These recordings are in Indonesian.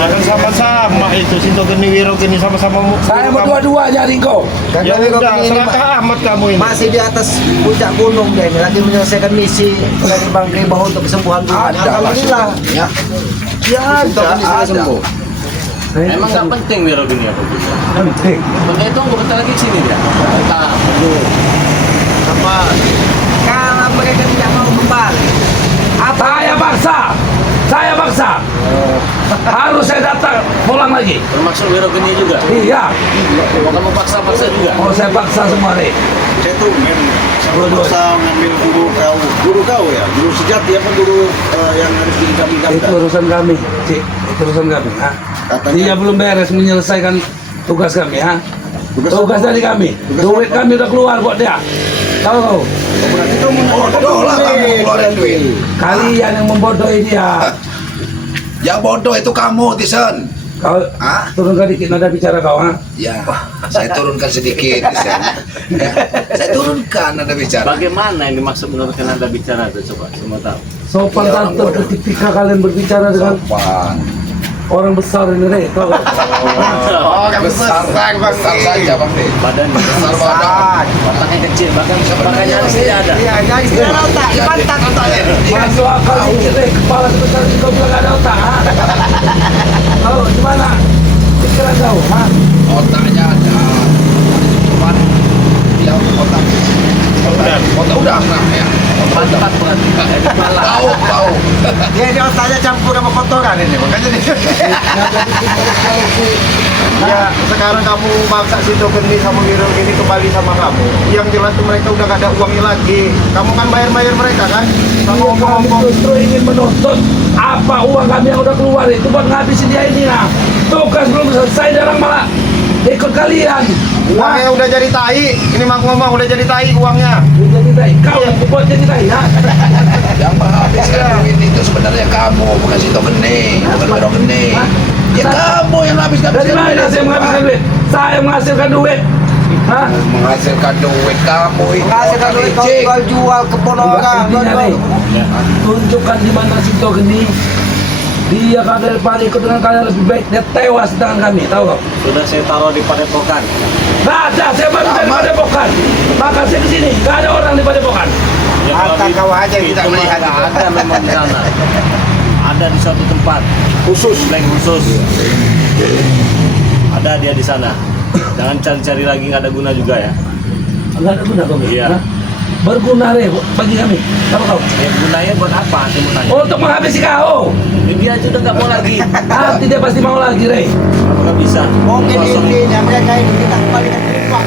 Jangan sama-sama itu Sinto Geni Wiro Geni sama-sama. Saya mau dua-dua jadi kau. Ya udah, selangkah amat kamu ini. Masih di atas puncak gunung dia ini lagi menyelesaikan misi dari Bang Rimba untuk kesembuhan dulu. Alhamdulillah. Ya. Ya, Sudah sembuh. Emang nggak penting Wiro Geni apa? Penting. Makanya itu nggak bentar lagi sini dia. Kita dulu. apa? Kalau mereka tidak mau kembali, apa? Saya paksa. Harus saya datang pulang lagi. Termasuk Wiro Geni juga. Iya. Mau kamu paksa-paksa juga. Mau saya paksa semua nih. Saya tuh paksa ngambil guru kau ya, guru sejati apa guru yang harus kami Itu urusan kami, Cik. Itu urusan kami. Ha? Katanya- Dia belum beres menyelesaikan tugas kami. Ha? Tugas dari kami. Duit kami udah keluar kok dia. Tahu kau? Berarti kamu bodoh lah kamu keluarin duit. Kalian yang membodohi dia. Yang bodoh itu kamu, Tison. Kau turunkan dikit nada bicara kau, ha? Ya, saya turunkan sedikit, Tison. Ya, saya turunkan nada bicara. Bagaimana yang dimaksud menurutkan Anda bicara itu coba semua tahu. Sopan Iya, orang santun bodoh. ketika kalian berbicara dengan Sopan. orang besar ini, deh. Tahu kau? Besar saja, Bang De. Badan Besar badan. otaknya kecil, bahkan nyaris tidak ada. Iya, jadi sekarang otak, dipantat otaknya. Masuk akal dikit, deh. Kepala sebesar ini kau bilang ada otak, ha? Tahu gimana? Pikiran kau, ha? Otaknya ada. Cuman dia otak udah nah ya. Mantap berarti. Tahu. Dia otaknya campur sama kotoran ini, makanya dia. Ya, sekarang kamu maksa Sinto Geni sama Wiro Geni kembali sama kamu. Yang jelas tuh mereka udah gak ada uangnya lagi. Kamu kan bayar mereka kan? Sama Kami omong-omong. justru ingin menuntut apa uang kami yang udah keluar itu buat ngabisin dia ini, nah. Tugas belum selesai, jarang malah ikut kalian. Uangnya udah jadi tai. Ini mak ngomong udah jadi tai uangnya. Jadi tai, kau yang buat jadi tai, ha? Yang menghabiskan duit itu sebenarnya kamu, bukan Sinto Geni, bukan Wiro Geni. Ya kamu yang habiskan Dari mana saya menghabiskan duit? Saya menghasilkan duit. Hah? menghasilkan duit kamu itu. Kasihkan duit kau Cik. jual kebun orang. Intinya nih, tunjukkan di mana Sinto Geni. Dia kagak daripada ikut dengan kalian lebih baik dia tewas di tangan kami, tahu kau? Sudah saya taruh di padepokan. Nggak ada, saya baru dari Padepokan. Maka saya kesini, nggak ada orang di Padepokan. Ya, kalau Kata di- kau aja yang itu tidak mah melihat nggak itu. ada memang di sana. Ada di suatu tempat khusus, blank khusus. Ada dia di sana. Jangan cari-cari lagi, nggak ada guna juga ya. Nggak ada guna kau. Iya. Hah? Berguna deh bagi kami, tahu kau? Ya gunanya buat apa? Saya mau tanya. Untuk menghabisi kau. Dia aja udah nggak mau lagi. Nanti dia pasti mau lagi, Rey. Nggak bisa. Mungkin Kosong. intinya mereka itu kita kembalikan uang.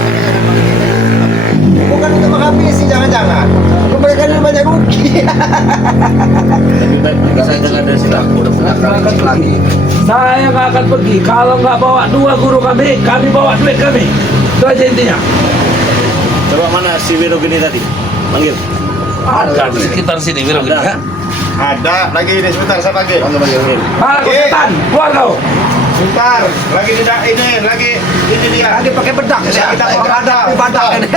Bukan untuk menghabisi, jangan-jangan. Mereka ini banyak rugi. Lebih baik pergi saja nggak dari sini. Udah punya kali lagi. Saya nggak akan pergi kalau nggak bawa dua guru kami bawa duit kami. Itu aja intinya. Coba mana si Wiro Geni tadi? Panggil. Ada di sekitar sini, Wiro Geni. Ada. Ha? Ada lagi ini sebentar saya panggil. Panggil. Mana kau setan? Keluar kau. Sebentar, lagi tidak ini dia. Lagi pakai bedak. Kita mau ada bedak ini.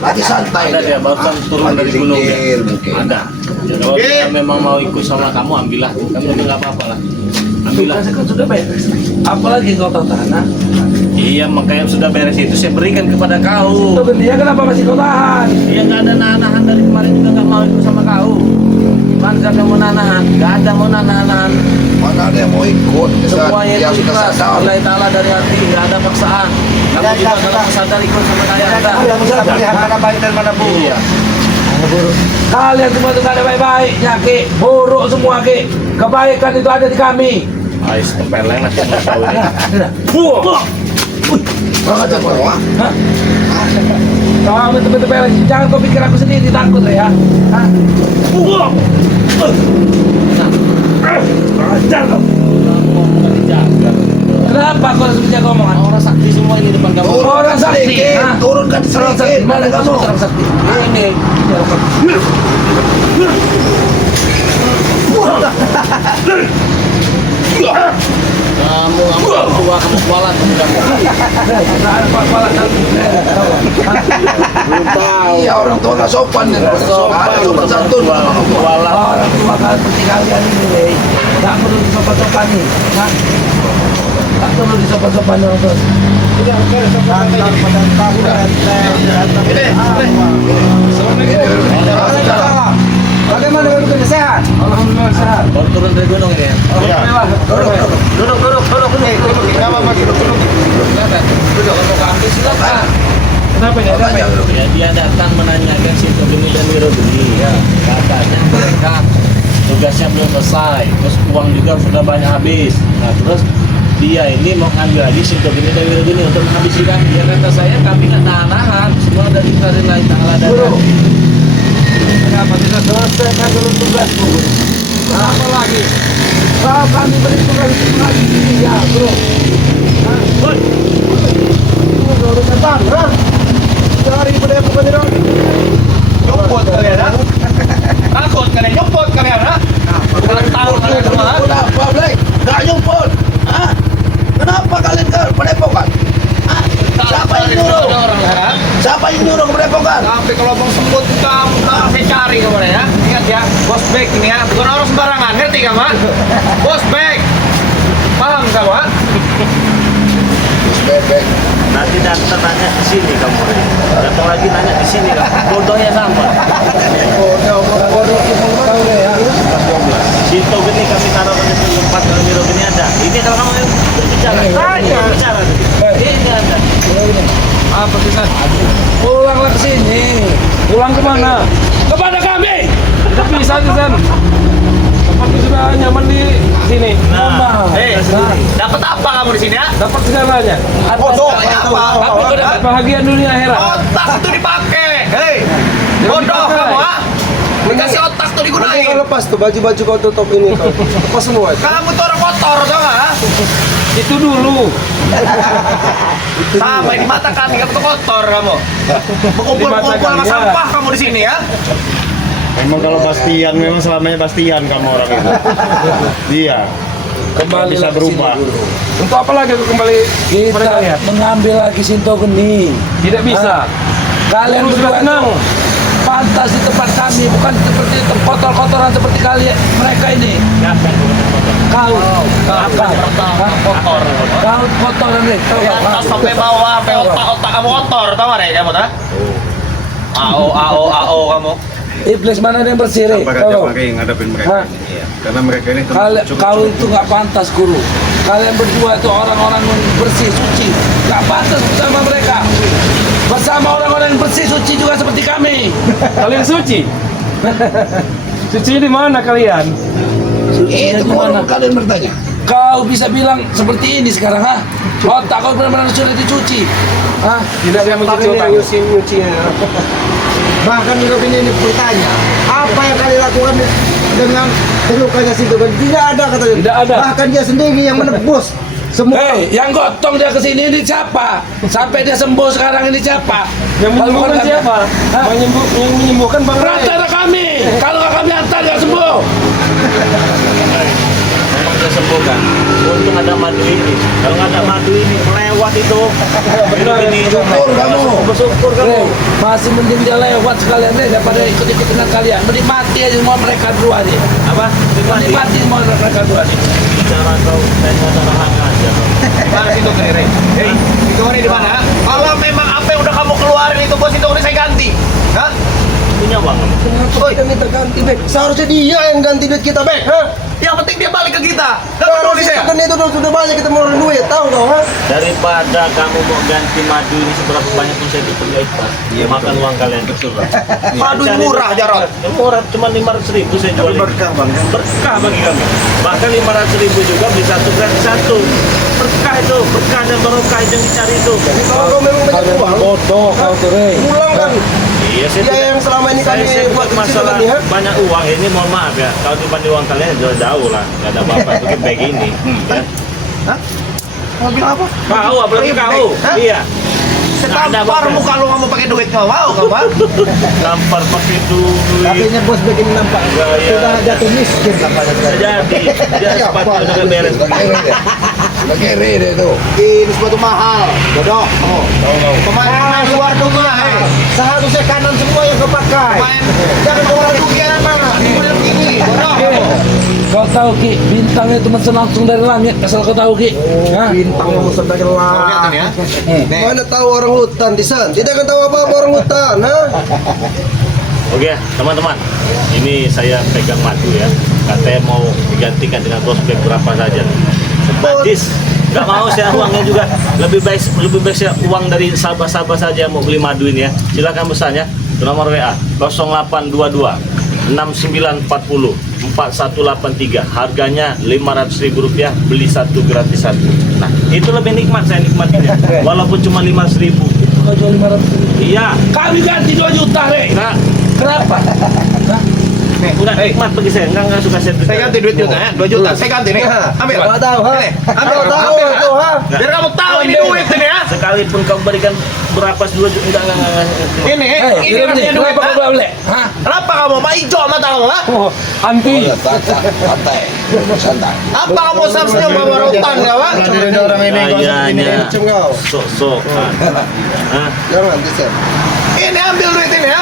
Lagi santai. Ada dia barusan turun Lagi dari gunung. zikir mungkin. Ada. Ya, kalau dia memang mau ikut sama kamu, ambillah. Kamu udah nggak apa-apa lah. Ambillah. Tugasnya kan sudah beres. Apalagi kau tahan, ha? Iya, makanya sudah beres itu saya berikan kepada kau. Itu dia kenapa masih kau tahan? Dia nggak ada nahan-nahan dari kemarin juga nggak mau ikut sama kau. Gimana siapa yang mau nahan? Nggak ada mau nahan-nahan. Mana ada yang mau ikut? Semuanya Dia itu sudah ikhlas. sadar. Allah Ta'ala dari hati, nggak ada paksaan. Kamu juga kalau sadar ikut sama kalian ada. Yang bisa melihat mana baik dan mana buruk. Iya. Kalian semua itu nggak ada baik-baiknya, Ki. Buruk semua, Ki. Kebaikan itu ada di kami. Ais tempeleng lah semua tahu ini. Wah. Kurang ajar kau, ah. Hah? Kamu betul-betul beres. Jangan kau pikir aku sendiri takut ya. Hah? Wah. Ajar kau. Dijaga. Kenapa kau harus menjaga omongan? Orang sakti semua ini depan kamu. Orang sakti. sedikit, Hah? turunkan Orang sakti. sedikit. Mana kamu orang sakti? Ini. Kamu nggak tua, kamu kualat kamu. Belum tahu. Iya, orang tua nggak sopan. Ada sopan santun. Kualat. Orang tua kalian seperti kalian ini, Rey. Tak perlu sopan-sopan. disopani. Nah, tak perlu disopan-sopan orang tua. Bagaimana dengan sehat? Alhamdulillah sehat. Baru turun dari gunung ini ya. Alhamdulillah. Duduk. Kenapa Mas? Duduk. Duduk kalau kaki silakan. Kenapa ya? Kenapa ya? Ya, dia datang menanyakan Sinto Geni dan Wiro Geni. Ya, katanya mereka tugasnya belum selesai, terus uang juga sudah banyak habis. Nah, terus dia ini mau ngambil lagi Sinto Geni dan Wiro Geni untuk menghabiskan. Dia kata saya kami nggak nahan, semua dari lain Ta'ala dan Kenapa tidak selesaikan dulu tugasmu? Apa lagi? Kalau kami beri tugas lagi, ya bro. Nyopot kalian, ha? Takut kalian, nyopot kalian, ha? Kenapa, Blake? Gak nyumput. Hah? Kenapa kalian ke padepokan? Hah? Siapa yang nyuruh? Siapa yang nyuruh ke padepokan? Sampai kalau mau sebut kamu, saya cari kemarin ya. Ingat ya, bos back ini ya, bukan orang sembarangan, ngerti kamu? Ha? Bos back, paham kamu? Ha? Bebek. nanti datang nanya di sini kamu. Datang lagi nanya di sini kamu. Bodohnya sama. Sinto Geni kami taruh di tempat kalau Wiro Geni ada. Ini kalau kamu berbicara, berbicara. Ini ada. Apa Kisan? Pulanglah ke sini. Pulang kemana? Kepada kami. Tidak bisa Kisan. Tempatku sudah nyaman di sini. Nah, Dapat apa kamu di sini ya? Dapat segalanya. Bodoh, apa? Tapi kau dapat bahagia dunia akhirat. Otak itu dipakai, hei, bodoh kamu ha? Dikasih otak tuh digunain. lepas tuh baju-baju kau tutup ini tuh. Lepas semua. Kamu tuh orang kotor tau nggak? Ha? Itu dulu. Sama di mata kami kamu tuh kotor kamu. Berkumpul-kumpul sama kami, ya. sampah kamu di sini ya. Memang kalau Bastian, memang selamanya Bastian kamu orang itu. Dia Kembali bisa lagi berubah. sini, Guru. Untuk apa lagi aku kembali kepada Kita kalian? mengambil lagi Sinto Geni. Tidak bisa. Kalian Guru sudah berdua tenang. itu pantas di tempat kami, bukan seperti kotor-kotoran seperti kalian mereka ini. Kau, kau kotoran nih. Tahu nggak? Atas sampai bawah, sampai otak kamu kotor tau nggak kamu tak? AO kamu. Iblis mana yang bersih? Rey? Apa Tahu aja nggak? pakai ngadepin mereka Hah? ini. Iya. Karena mereka ini Kau itu nggak pantas, Guru. Kalian berdua itu orang-orang yang bersih, suci. Nggak pantas bersama mereka. Bersama orang-orang yang bersih, suci juga seperti kami. Kalian suci? Suci di mana kalian? Sucinya Itu di mana? baru kalian bertanya. Kau bisa bilang seperti ini sekarang, ha? Otak kau benar-benar sudah dicuci. Hah? Tidak ada yang mencuci otak. Bahkan Wiro Geni ini bertanya, apa yang kalian lakukan dengan terlukanya Sinto Geni? Tidak ada katanya. Tidak ada. Bahkan dia sendiri yang menebus semua. Hei, yang gotong dia ke sini ini siapa? Sampai dia sembuh sekarang ini siapa? Yang menyembuhkan Kalau siapa? Hah? Yang menyembuhkan Bang Ray. Perantara kami. Kalau nggak kami hantar nggak sembuh. memang dia sembuhkan. Untung ada madu ini. Kalau nggak ada madu ini melewat itu. Wiro Geni Syukur kamu. bersyukur kamu. Hei, masih mending dia lewat sekalian deh daripada ikut-ikut dengan kalian. Menikmati aja semua mereka berdua nih. Apa? Menikmati semua mereka berdua nih. Bicara kau saya mau aja. Mana Sinto Geni, Rey? Hei, Sinto Geni di mana? Kalau memang apa yang udah kamu keluarin itu bos Sinto Geni saya ganti. Hah? Punya uang. Kita minta ganti, Bek. Seharusnya dia yang ganti duit kita, Bek. Hah? Yang penting dia balik ke kita. Gak peduli saya. Sinto Geni itu sudah banyak kita mengeluarkan duit, tahu kau, ha? Daripada kamu mau ganti madu ini seberapa banyak pun saya tidak ikhlas. Makan uang kalian betul. Madu murah, Jarot. Murah cuma 500.000 saya jual. berkah bang. Berkah bagi kami. Bahkan 500.000 juga beli satu gratis satu. Berkah itu, berkah dan barokah itu yang dicari itu. Kalau kau memang banyak uang, Bodoh kau tuh, Rey. pulangkan. Iya, saya Dia tidak- yang selama ini kami saya buat buat Sinto masalah Geni, ha? banyak uang ini mohon maaf ya. Kalau dibanding uang kalian jauh lah, nggak ada apa-apa. Itu kayak gini. Ya. Mau bilang apa? Kau apalagi kau. Hah? Iya. Tampar muka lu kamu pakai duit kau mau kapan? Tampar pakai duit. Tapi bos begini nampak sudah jatuh miskin nampaknya. Jadi dia sepatu udah beres. Pakai rere tuh. Ini sepatu mahal. Bodoh. Pemain luar dulu lah. Seharusnya kanan semua yang kau pakai. Jangan keluar rugi anak mana? Ini begini. Bodoh. Kau tahu Ki, bintang itu mesen langsung dari langit, asal kau tahu Ki. Hah? Bintang yang sedang Lihat ini ya. Mana tahu orang hutan di sana? Tidak akan tahu apa-apa orang hutan, ha? Oke, teman-teman. Ini saya pegang madu ya. Katanya mau digantikan dengan prospek berapa saja. Gratis. Gak mau saya uangnya juga. Lebih baik saya uang dari sahabat-sahabat saja yang mau beli madu ini ya. Silakan pesannya ke nomor WA 0822 6940 4183. Harganya Rp500.000, beli satu gratis satu. Nah, itu lebih nikmat, saya nikmatin ya. Walaupun cuma 500.000. Kau jual 500.000. Iya. Kami ganti 2 juta, Re. Nah, Kenapa? Hah? udah nikmat bagi saya. Enggak suka saya. Saya ganti duit juta ya, 2 juta. Saya ganti nih. Ambil. Kau tahu, ha? Ambil. Kau tahu, Ambil. tuh, ha? Biar kamu tahu ini duit ini ya. Sekalipun kau berikan berapa 2 juta, enggak. Ini Ini rasanya duit. kenapa kau boleh? Hah? Kenapa kamu mau hijau mata kamu? Ha? Oh, anti. Santai. Santai. Apa kamu seharusnya bawa rotan ya, Pak? Ada orang ini kau ini Kayaknya Macam kau. sok-sok. Hah? Jangan, Disen. Ini ambil duit ini ya.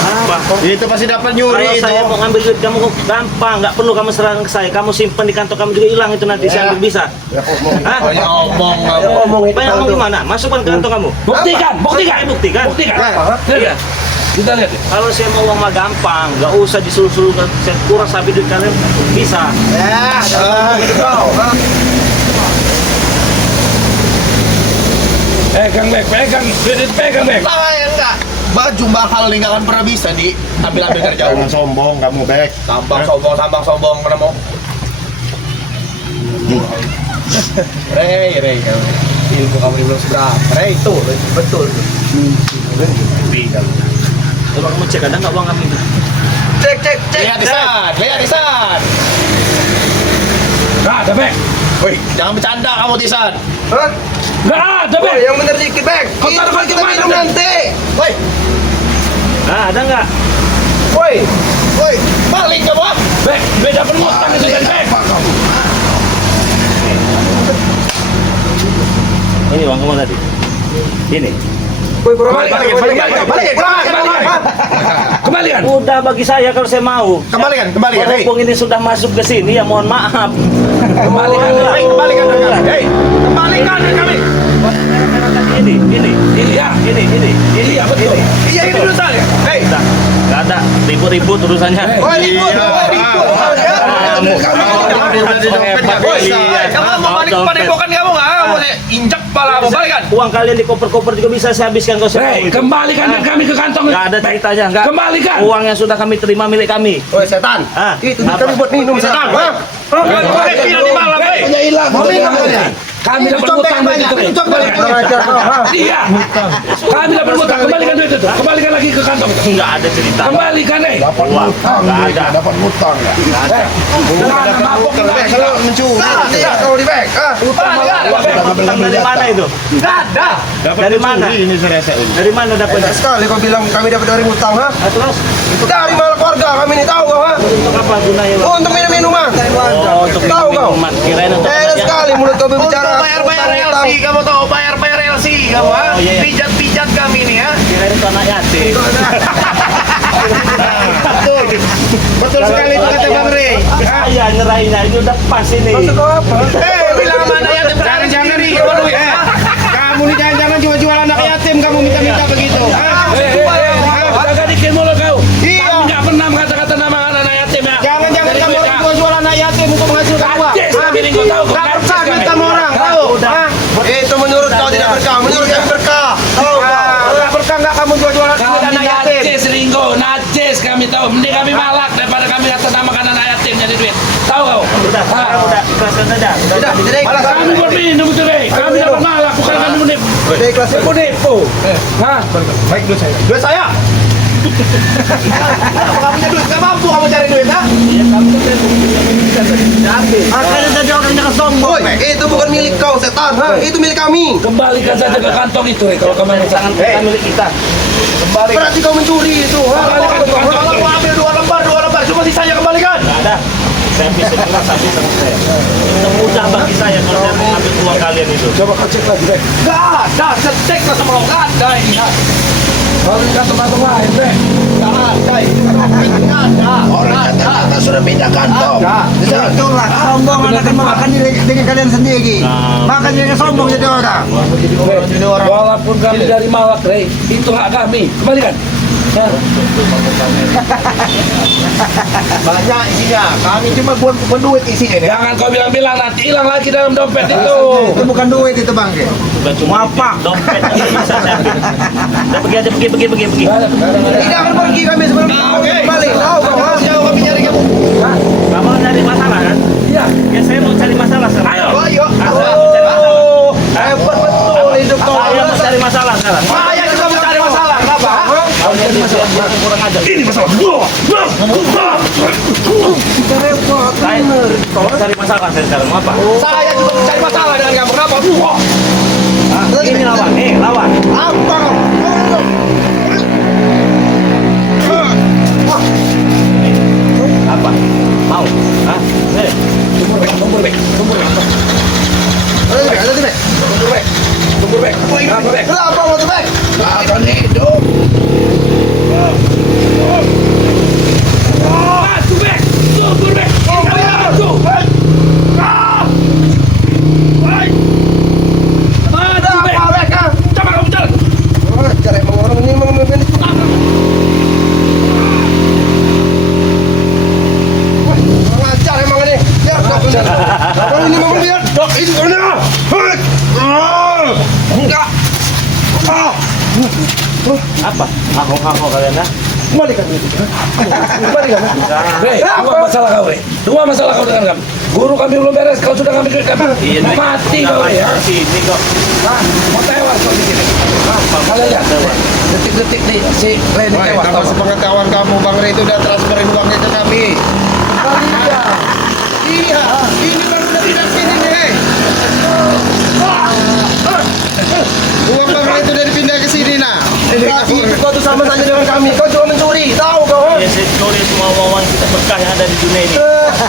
Apa? Itu pasti dapat Kalau nyuri itu. saya mau ngambil duit kamu gampang, nggak perlu kamu serahkan ke saya. Kamu simpan di kantong kamu juga hilang itu nanti saya ambil bisa. Hah? Banyak omong kamu. Ngomong itu. Banyak ngomong gimana? Masukkan ke kantong kamu. Buktikan, buktikan. Buktikan. Buktikan. Iya. Kita lihat. Kalau saya mau uang mah gampang, nggak usah disuruh-suruh. Saya kurang habis duit kalian bisa. Ya, gitu kau. Ha? Pegang, Bek. Pegang. Pegang, Bek. Lah ya enggak. Baju mahal nih nggak akan pernah bisa diambil dari jauh. Jangan sombong kamu, Bek. Sambang sombong mana mau? Rey, ilmu kamu belum seberapa. Rey itu betul. Beda. Coba kamu cek ada nggak uang kami itu? Cek. Lihat di san. Nggak ada, Bek. Woi, jangan bercanda kamu Tisan. Hah? Nggak ada, Bek. Yang benar dikit, Bek. Kau taruh Itu balik kita kemana, minum Bek? nanti. Woi, Nah, ada nggak? woi, balik kamu. Ah. Bek, beda permutang itu kan, Bek. Ini uang kamu tadi. Ini. Woi, bro. Balik. Kembalikan. Udah bagi saya kalau saya mau. Kembalikan, Rey. Walaupun ini sudah masuk ke sini ya mohon maaf. Kembalikan. Rey, kembalikan duit kami. Hei, kembalikan duit kami. Ini. Iya. Ini. Iya, betul. Iya, ini dulu saya. Hei, Udah, nggak ada ribut-ribut urusannya. woi ribut. Kamu mau balik ke padepokan kamu nggak? Kamu injak kepala kamu, balikan. Uang kalian di koper-koper juga bisa saya habiskan kalau saya mau Hei, itu. kembalikan dan kami ke kantong. Nggak ada ceritanya, nggak. Kembalikan. Uang yang sudah kami terima milik kami. Woi setan. Ah, Itu kami buat minum setan. Ha? Pakai pil di malam, hei. Punya hilang. Mau minum kalian? Kami dapat utang duit itu. Re. Kembalikan. Ajar kau, ha? Iya. Kami dapat utang. Kembalikan duit itu. Kembalikan lagi ke kantong. nggak ada cerita. Kembalikan, Dapat Uang, hutang. nggak ada. Dapat hutang. Jangan mabuk. Kalau mencuri. Tidak, kau di Bek. Ha? Utang dari mana itu? Nggak ada. Dapat Dari mana? mencuri ini saya rasa ini. Dari mana dapatnya? Enak sekali kau bilang kami dapat dari hutang, ha? Ah, terus Dari mana keluarga kami ini tahu kau, ha? untuk apa gunanya? Bang? Untuk minum-minuman. Oh, untuk Tahu kau? minuman. Kirain untuk Enak sekali mulut kau Untuk berbicara. bayar LC, kamu tahu bayar LC kamu ha? Oh, iya, iya. Pijat kami nih ya. Kirain itu anak yatim. Betul sekali itu kata Bang Rey. Saya nyerahinnya itu udah pas ini. Maksud kau apa? Bilang sama anak yatim Jangan-jangan nih, kamu duit ya. kamu nih jangan-jangan jual-jual anak yatim kamu minta-minta begitu. Jaga dikit mulut kau. Iya. Kami nggak pernah mengata-kata nama anak yatim ya. Jangan-jangan Dari kamu mereka. jual-jual anak yatim untuk menghasilkan uang. Najis kami ini kau tahu. Kau Nggak najis berkah kami. sama orang, tahu? Udah. Itu menurut kau tidak berkah, menurut kami berkah. Tahu kau? Nggak berkah nggak kamu jual-jual Kami anak yatim? najis Ringo, najis kami tahu. Mending kami malak daripada kami atasnamakan anak yatim jadi duit. Tahu kau? Udah, sekarang udah ikhlaskan saja. Tidak, tidak. Malah Kami buat minum itu deh. Kami dapat malak bukan kami menipu. Tidak ikhlas. Menipu. Hah? Duit saya. Kamu punya duit, nggak mampu kamu cari duit, ha? Iya, kamu kan bisa habis. Makanya tadi orangnya kesombong. Woi, itu bukan milik kau, setan. Ha? Itu milik kami. Kembalikan saja ke kantong itu, kalau kamu Jangan kita milik kita. Berarti kau mencuri itu. Ha? Kalau kau ambil 2 lembar, cuma sisanya kembalikan. Nggak ada. Saya bisa kelas habis sama saya. Semudah bagi saya kalau saya mengambil uang kalian itu. coba kau cek lagi, Bek. Nggak ada, cetek lah sama lo. Nggak ada ini. Ha? Kalau di kantong-kantong lain, Bek. Nggak ada ini. Nggak ada. Orang kata-kata sudah pindah kantong. Itulah sombong akan memakan dengan kalian sendiri. Makanya yang sombong jadi orang. Walaupun kami dari Malak, Rey, itu hak kami. Kembalikan. Ya. Banyak isinya. Kami cuma buat duit isinya ini. Jangan kau bilang-bilang nanti hilang lagi dalam dompet itu. Itu bukan duit itu bang. Bukan cuma apa? Dompet aja bisa saya ambil. Udah pergi aja, pergi. Tidak akan pergi kami sebelum kembali. Tahu bahwa jauh kami nyari kamu. Kamu cari masalah kan? Iya. Ya saya mau cari masalah sekarang. Ayo. Ayo. Saya mau cari masalah. Hebat betul hidup kau. Saya mau cari masalah sekarang. Saya juga mau cari masalah. Kenapa? Kamu cari masalah kurang aja. Ini masalah. Saya mau cari masalah saya sekarang. Mau apa? Saya juga mau cari masalah dengan kamu. Kenapa? Ini lawan, nih lawan. Apa? Apa? Mau? Hah? Nih. Tumpur, Bek. Kenapa mau tuh, Bek? Akan hidup. Maju, Bek. Tumpur, Bek. Maju. Maju, Bek. Coba kamu jalan. Cari emang orang ini emang ngajar emang ini. Lihat, orang ini memang lihat. Dok, ini mana? Enggak. Apa? Ahok kalian ya? Kembalikan itu. Kembalikan. Rey, dua masalah kau, Rey. Dua masalah kau dengan kami. Guru kami belum beres, kau sudah ngambil duit kami. Iya, Nek. Mati kau, Rey. Ya. Sini kok. Hah? Mau tewas kau di sini. Kalian lihat, detik-detik nih si Rey ini Woi, tewas. tanpa sepengetahuan kamu, Bang Rey itu udah transferin uangnya ke kami. Iya, ini baru dari sini nih. Uang Bang Rey itu dari pindah ke sini, nah. Berarti kau tuh sama saja dengan kami. Kau cuma mencuri, tahu kau? Ya saya curi semua uang kita berkah yang ada di dunia ini.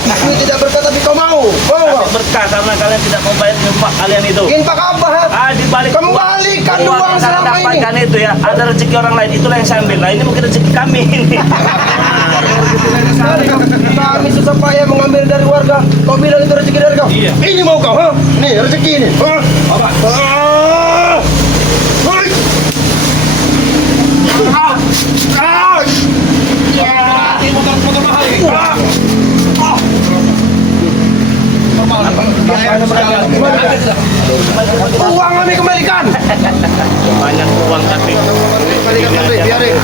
Ini tidak berkata tapi kau mau. Mau Tapi berkah karena kalian tidak mau bayar infak kalian itu. infak apa? Ha? Di balik Kamu balikan uang uang yang saya selama ini. dapatkan itu ya, ada rezeki orang lain, itulah yang saya ambil. Nah ini mungkin rezeki kami ini. Kami susah payah mengambil dari warga. Kau bilang itu rezeki dari kau. Iya. Ini mau kau, ha? Nih rezeki ini. Ha? Apa? Hai. Motor mahal ini. Uang kami kembalikan. Banyak uang tapi Kembalikan duit, biarin.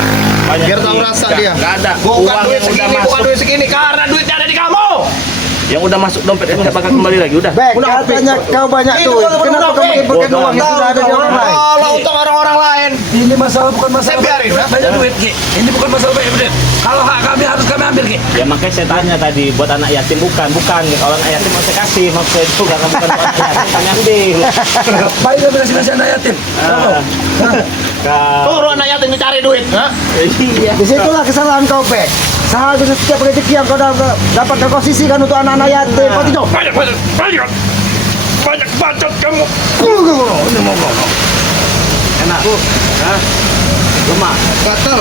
banyak Biar tahu duit. rasa Nggak- dia. nggak ada Bukan uang duit yang udah segini, bukan masuk, duit segini karena duitnya ada di kamu. yang udah masuk dompet itu nggak bakal kembali lagi udah. Bek, katanya kau banyak Itu duit. kalau Kenapa kau munafik. mengimpulkan uang yang sudah ada di orang lain? Kalau untuk orang-orang lain, Ini masalah bukan masalah Saya biarin, banyak, ha? banyak duit, Ki. Ini bukan masalah banyak duit. Kalau hak kami harus kami ambil, Ki. Ya makanya saya tanya tadi buat anak yatim bukan. Kalau anak yatim mau saya kasih, maksud saya itu karena bukan buat anak yatim kami ambil. Baik kami kasih anak yatim. suruh anak yatim mencari duit. Ha? Iya. Disitulah kesalahan kau, Bek. Seharusnya setiap rezeki yang kau dapatkan kau sisihkan untuk anak-anak yatim. Kau tidak. Banyak bacot kamu. Enak. Hah? Lemah. Gatal.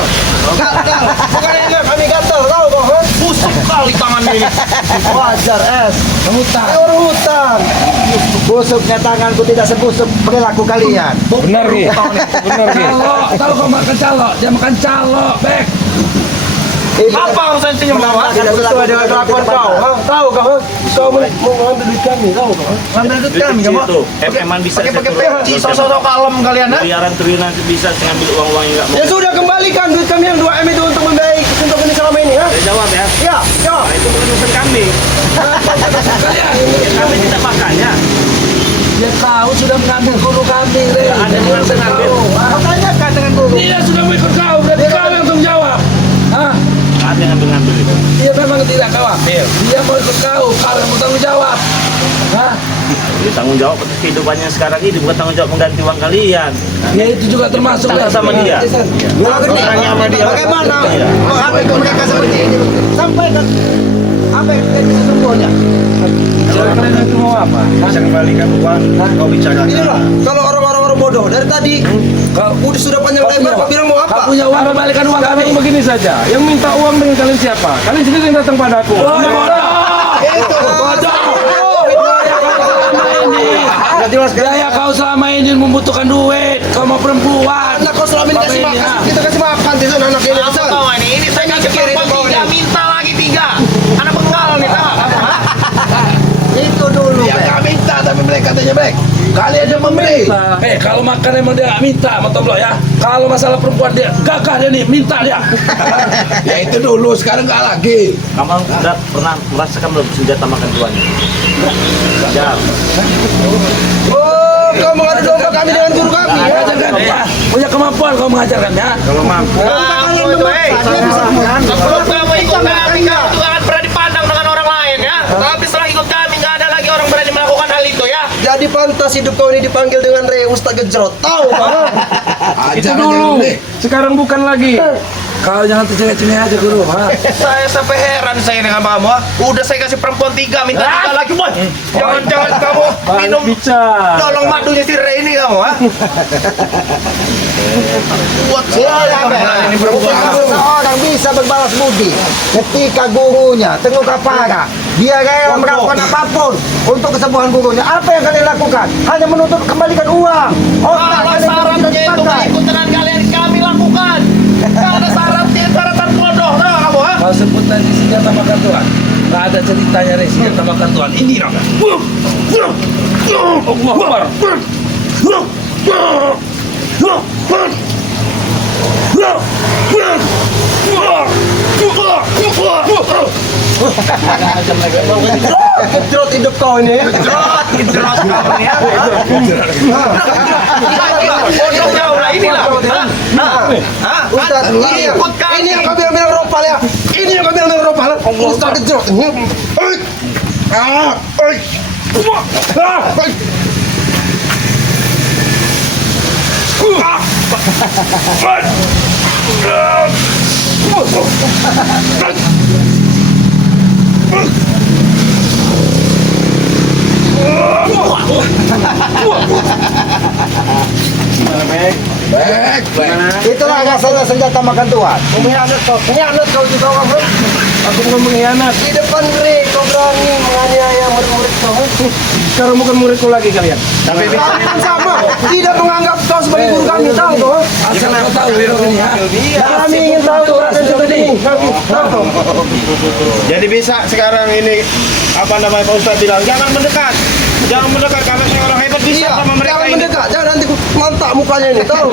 Gatal. Bukan ini kami gatal, tahu kau? Ha? Busuk kali tangan ini. Wajar, Es. Hutang. Orang hutang. Busuknya tanganku tidak sebusuk perilaku kalian. Benar, Ki. Benar, Ki. Kalau kau makan calo, dia makan calo, Bek. Apa urusan senyum kau? Ha? Tidak sesuai dengan kelakuan kau. Ha? Tahu kau? Ha? Kau mau ngambil duit kami, tahu kau? Ngambil duit kami, Kecil kamu. tuh. Emang bisa Pakai saya peci, sosok kalem kalian, ha? miliaran triliunan bisa saya ambil uang-uang yang nggak mau. Ya sudah kembalikan duit kami yang 2M itu untuk membiayai untuk ini selama ini, ha? Saya jawab ya. Ya, ya. Nah, itu bukan urusan kami. Kami tidak makannya. Dia tahu sudah mengambil guru kami, Rey. Ada yang mengambil. Tahu. Tanyakan dengan guru. Dia sudah mengikut kau, berarti kau yang tanggung jawab. Hah? Jadi tanggung jawab atas kehidupannya sekarang ini bukan tanggung jawab mengganti uang kalian. Ya itu juga termasuk Tanya sama dia. Orangnya sama dia. Bagaimana menghadapi mereka seperti ini? Sampaikan apa yang terjadi sesungguhnya. Kalian itu mau apa? Bisa kembalikan uang, kau bicarakan. Inilah kalau orang-orang bodoh dari tadi udah sudah panjang lebar Pak bilang mau Kau apa? punya uang kembalikan uang kami. Sekarang begini saja, yang minta uang dengan kalian siapa? Kalian sendiri yang datang padaku. Itu Gaya kau selama ini membutuhkan duit. Kau mau perempuan. anak kau selama ini kasih Bapak makan, ini, kita kasih makan di sana anak ini. Apa San. kau ini saya ngasih Kiri perempuan ke bawah 3, nih. minta lagi 3. Anak bengal nih tahu kamu, ha? Itu dulu. Dia nggak minta tapi mereka katanya baik. Kalian yang memberi. kalau makan emang dia minta, Motoblok ya. Kalau masalah perempuan dia gagah dia nih, minta dia. Ya itu dulu, sekarang nggak lagi. Kamu udah pernah merasakan belum senjata makan tuannya? Jangan. Oh, kau mengadu domba kami dengan guru kami ya. Mengajarkan ya. Punya kemampuan kau mengajarkan ya. Kalau mampu. Kamu itu, sebelum kamu ikut kami, kamu juga akan pernah dipandang dengan orang lain ya. Tapi setelah ikut kami, nggak ada lagi orang berani melakukan hal itu ya. Jadi pantas hidup kau ini dipanggil dengan Ustaz Gejrot. Tahu Pak? Itu Ajar dulu. nih. Sekarang bukan lagi. Kau jangan tercengah-cengah aja guru. Ha? Saya sampai heran saya dengan kamu, ha? Udah saya kasih perempuan 3, minta 3 lagi, boy. Jangan kamu minum Bicara. tolong madunya si Re ini kamu, ha? Buat ini perempuan. Seseorang bisa berbalas budi ketika gurunya tengok kepala dia rela melakukan apapun untuk kesembuhan gurunya. Apa yang kalian lakukan? Hanya menuntut kembalikan uang. Kalau syaratnya itu nggak ikut dengan kalian, kami lakukan. Nggak ada syaratnya, syaratan bodoh, tahu kamu, ha? Kau sebut tadi senjata makan tuan. Nggak ada ceritanya nih senjata makan tuan. Ini dong. Allah Akbar. Gejrot hidup kau ini. Jelas kamu ya. Bodoh kau lah, inilah. Ustaz, Ikut kami. ini yang kau bilang ropal ya. Ini yang kau bilang ropal. Ustaz Gejrot. Itulah rasanya senjata makan tuan. Mengkhianat kau juga kamu. Aku bukan mengkhianat. Di depan Re, kau berani menganiaya murid-murid kau. Sekarang bukan muridku lagi kalian. Tapi kalian sama, tidak menganggap kau sebagai guru kami, tahu toh? Asal kau tahu hero ini ya. Kami ingin tahu raden seperti ini. Kami tahu. Jadi bisa sekarang ini apa namanya Pak Ustadz bilang jangan mendekat. Jangan mendekat karena saya orang hebat bisa Iya, sama mereka jangan ini. mendekat, jangan nanti mantap mukanya ini, tahu?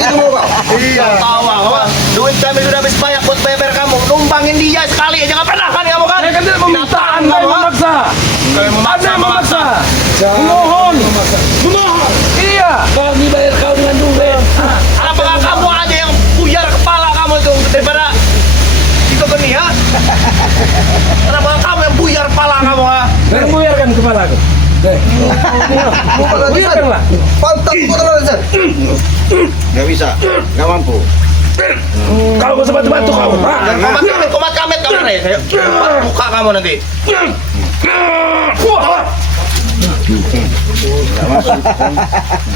Itu mau kau. Iya. Tahu apa? Duit kami sudah habis banyak buat bayar kamu. Numbangin dia sekali aja nggak pernah kan kamu kan? Saya kan tidak meminta, Anda yang memaksa. Anda yang memaksa. Memohon. Memohon. Iya. Kami bayar kau dengan duit. Apakah kamu aja yang buyar kepala kamu itu daripada itu gini ya? Kenapa kamu yang buyar kepala kamu ha? Sekarang buyarkan kepala aku. Bukan lagi, San. Buyarkanlah. Pantat bukan lagi, San. Nggak bisa, nggak mampu. Kau mau bantu kau. Ha? Komat kamet kamu nih. Saya buka kamu nanti.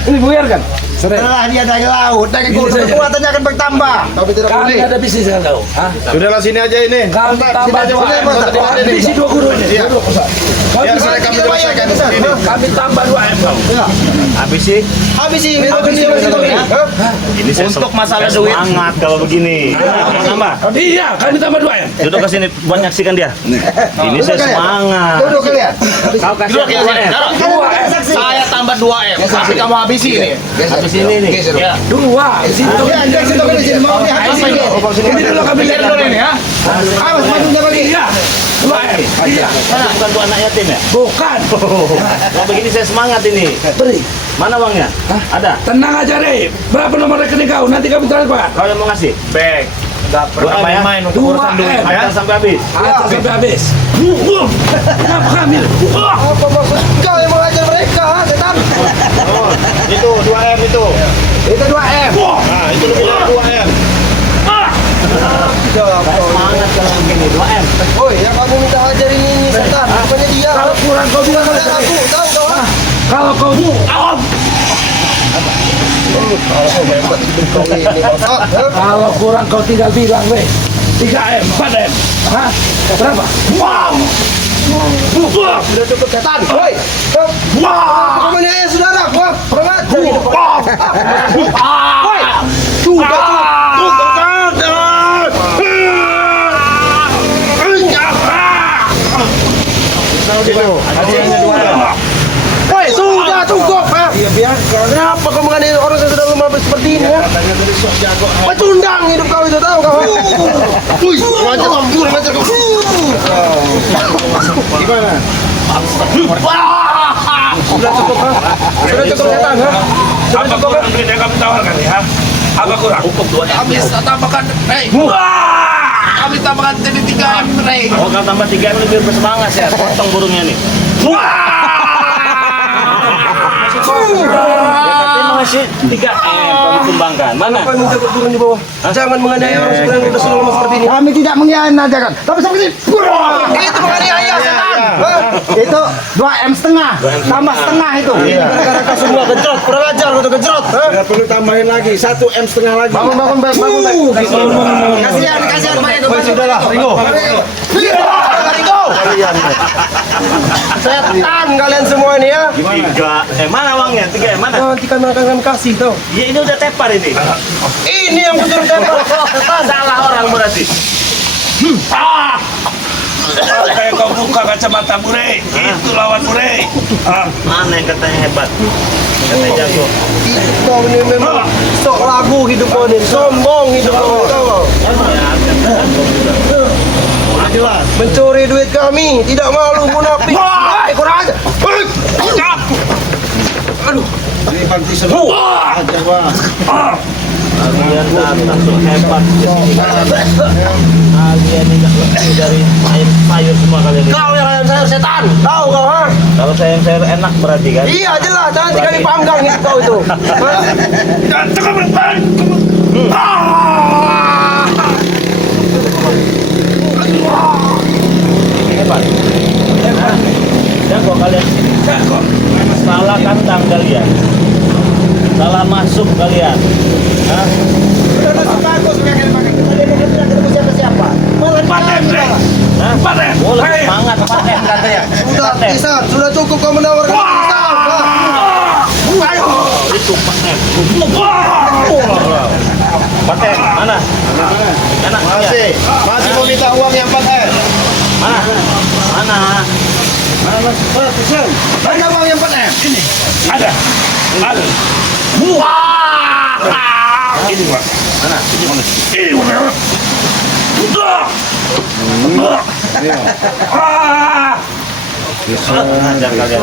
Ini buyarkan. Setelah dia dari laut, dari gunung, saja. kekuatannya akan bertambah. Tapi tidak Kami boleh. ada bisnis dengan kau. Ha? Sudahlah sini aja ini. Kami tambah sini aja, dua. boleh, Mas. Habisi 2 guru ini. Iya. Kami Biar mereka menyelesaikan di sini. Kami tambah 2 M kau. Habis sih. Habis ini, Habis ini, Ini saya Untuk sem- masalah saya duit. semangat kalau begini. Nambah. Iya, kami tambah 2 M. Duduk ke sini buat nyaksikan dia. Ini saya semangat. Duduk kalian. Kau kasih Duduk ya dua sini. M. Taruh. Kalian bukan saksi. Saya tambah 2 M. Tapi kamu habisi ini. Habis ini nih. Ya. 2. Situ. Ya, dia situ kali sini. Mau lihat di sini. Ini dulu kami lihat dulu ini ya. Awas, madunya kali. Iya. 2 M. Iya. Bukan dua anak yatim ya? Bukan. Kalau begini saya semangat ini. Beri. Mana uangnya? Ada. Tenang aja deh. Berapa nomor rekening kau? Nanti kami transfer. Kau yang mau ngasih? Baik. Enggak pernah Dua M ya? main-main untuk 2 urusan duit M. ya. Ada sampai habis. Atas sampai habis. Kenapa kami? Apa maksud? Itu 2M. Nah, itu lebih dari 2M. Semangat kalau yang gini 2M. Woi, yang kamu minta ajarin ini setan, bukannya dia. Kalau kurang kau bilang Bukan aku, tahu kau ah. kalau kau kalau kurang kau tinggal bilang weh 3M 4M hah berapa wow Sudah cukup setan. Woi. wow Kamu ini saudara, wah, kurang ajar gitu. Woi. Sudah Hadiahnya 2M. Woi, sudah cukup. Ha? Iya biar Kenapa kau mengani orang yang sudah lemah seperti ini ya? katanya tadi sok jago. Pecundang hidup kau itu, tahu kau? Wih, kurang ajar kau. Gimana? Sudah cukup, ha? Sudah cukup setan, ha? apa kurang duit yang kami tawarkan ya apa kurang Kami tambahkan, kami tambahkan jadi 3M, Rey. Oh, kalau tambah 3M lebih bersemangat ya. Potong burungnya nih. Ya katanya masih 3M kalau dikembangkan. Mana? Kau minta turun di bawah. Jangan menganiaya orang yang sudah lemah seperti ini. Kami tidak menganiayakan, tapi seperti Itu menganiaya setan. Ha? itu 2M setengah, tambah setengah itu. Gara-gara kau semua gejrot, kurang ajar kau tuh gejrot. Ha? Tidak perlu tambahin lagi 1M setengah lagi. Bangun, baik. Kasihan Pak itu. Sudahlah, Ringo. Ringo. Setan kalian semua ini ya. 3. Mana uangnya? 3M mana? Nanti kami akan kasih tau. Ya ini udah tepar ini. Ini yang betul tembak. Setan. Salah orang berarti. kayak kau buka kacamata Bure itu lawan Bure Mana yang katanya hebat? Katanya jago. Kau ini memang sok lagu hidup kau ini, sombong hidup kau. Tahu kau? Jelas. Mencuri duit kami, tidak malu munafik. Kurang ajar. Aduh. Ini panti semua. Aja wah. Kalian datang so hebat. Kalian ini nggak lebih dari main sayur semua kalian ini. Kau yang ayam sayur setan. Tahu kau ha? Kalau sayur enak berarti kan? Iya jelas, nanti kami panggang hidup kau itu. dan tekan Hebat. Jago kalian. Salah kandang kalian. Salah masuk kalian. Hah? Sudah masuk bagus sudah kalian pakai. Tadi mungkin tidak ketemu siapa-siapa. Malah 4M Hah? 4M Boleh semangat 4M katanya. Sudah, Isan, sudah cukup kau menawarkan Isan. ayo Itu 4M. 4M mana? Mana? Masih mau minta uang yang 4M. Mana? Mana? Mana uang yang 4M? ada ini Pak Mana? ini Ajar kalian.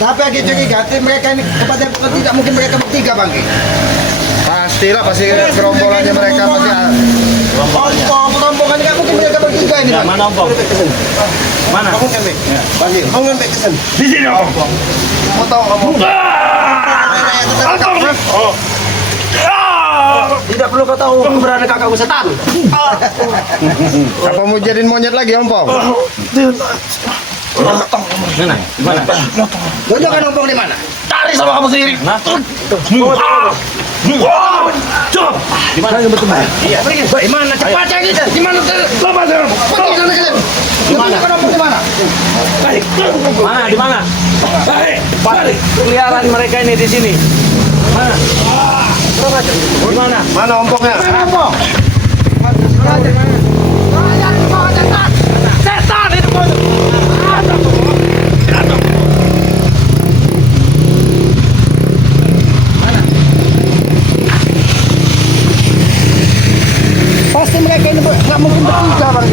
Tapi lagi curiga, mereka ini kepada tidak mungkin mereka bertiga bang. Pastilah, pasti gerombolannya mereka pasti. Rombongannya nggak mungkin mereka bertiga ini. Ya, Bang. mana Ompong? Mana? Mau ngambil kesan. di sini Om Mau tahu kamu? Tidak perlu kau tahu keberadaan kakakku setan. Apa mau jadiin monyet lagi, Ompong? Mana? Mana? Tunjukkan Ompong di mana? cari sama kamu sendiri Nah, coba di mana? Iya. Bagaimana cepatnya gitu? Di mana? lepas ya Pergi sana kalian. Di mana? Tunjukkan Ompong di mana? balik Mana? Di mana? balik balik Peliharaan mereka ini di sini. Mana? Di mana? Mana Ompongnya? setan itu Pasti mereka ini nggak mungkin bertiga bang.